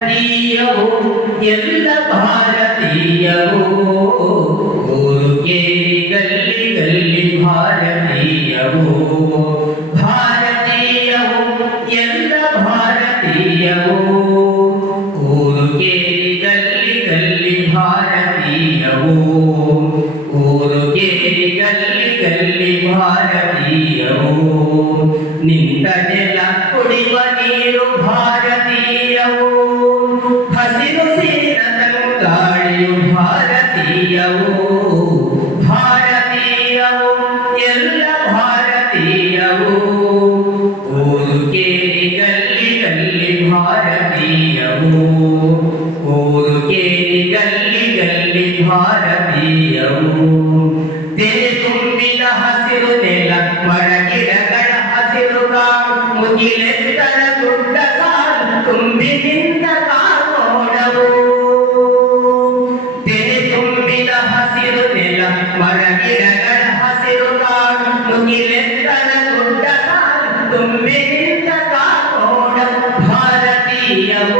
ಭಾರತೀಯವು ಎಲ್ಲ ಭಾರತೀಯವು ಊರು ಕೇರಿ ಗಲ್ಲಿ ಗಲ್ಲಿ ಭಾರತೀಯವು ಭಾರತೀಯವು ಎಲ್ಲ ಭಾರತೀಯವು ಊರು ಕೇರಿ ಗಲ್ಲಿ ಗಲ್ಲಿ ಭಾರತೀಯವು ಊರು ಕೇರಿ ಗಲ್ಲಿ ಗಲ್ಲಿ ಭಾರತೀಯವು ನಿಂತ ನೆಲ ಕುಡಿಯುವ ನೀರು ಭಾರತೀಯವು ಭಾರತೀಯವು ಊರು ಕೇರಿ ಗಲ್ಲಿ ಗಲ್ಲಿ ಭಾರತೀಯವು ತೆರೆ ತುಂಬಿದ ಹಸಿರು ನೆಲ ಮರಗಿಡಗಳ ಹಸಿರು ಕಾಡು ಮುಗಿಲೆತ್ತರ ಗುಡ್ಡ ಕಾಡು ತುಂಬಿ ನಿಂತ Maria.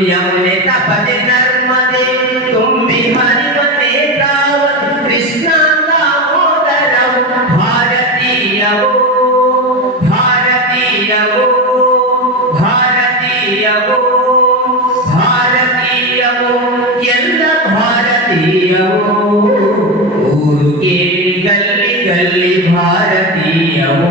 ಕಾವೇರಿಯು ಯಮುನೆ ತಪದೆ ನರ್ಮದೆ ತುಂಬಿ ಹರಿವ ನೇತ್ರಾವ ಕೃಷ್ಣ ದಾಮೋದರವು ಭಾರತೀಯವು ಭಾರತೀಯವು ಭಾರತೀಯವು ಭಾರತೀಯವು ಎಲ್ಲ ಭಾರತೀಯವು ಊರು ಕೇರಿ ಗಲ್ಲಿ ಗಲ್ಲಿ ಭಾರತೀಯವು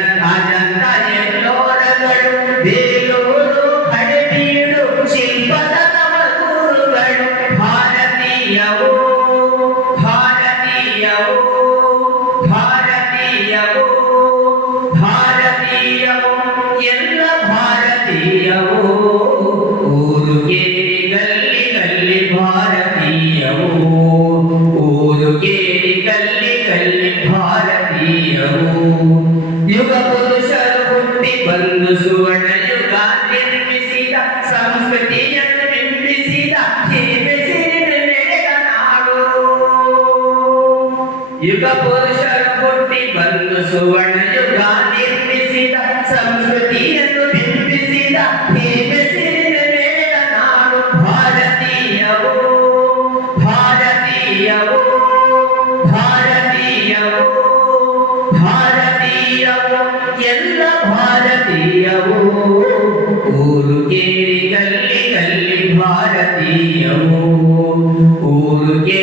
ಯುಗ ಪುರುಷರು ಹುಟ್ಟಿ ಬಂದು ಸುವರ್ಣ ಯುಗ ನಿರ್ಮಿಸಿದ ಸಂಸ್ಕೃತಿಯನ್ನು ಬಿಂಬಿಸಿದ ಹಿರಿಮೆ ಸಿರಿಮೆ ನಡೆದ ನಾಡು ಯುಗ ಪುರುಷರು ಹುಟ್ಟಿ ಬಂದು ಸುವರ್ಣ ಯುಗ ನಿರ್ಮಿಸಿದ ಸಂಸ್ಕೃತಿಯನ್ನು ಬಿಂಬಿಸಿದ ಹಿರಿಮೆ ಸಿರಿಮೆ ನಡೆದ ನಾಡು ಭಾರತೀಯವು ಭಾರತೀಯವು ಊರು ಕೇರಿ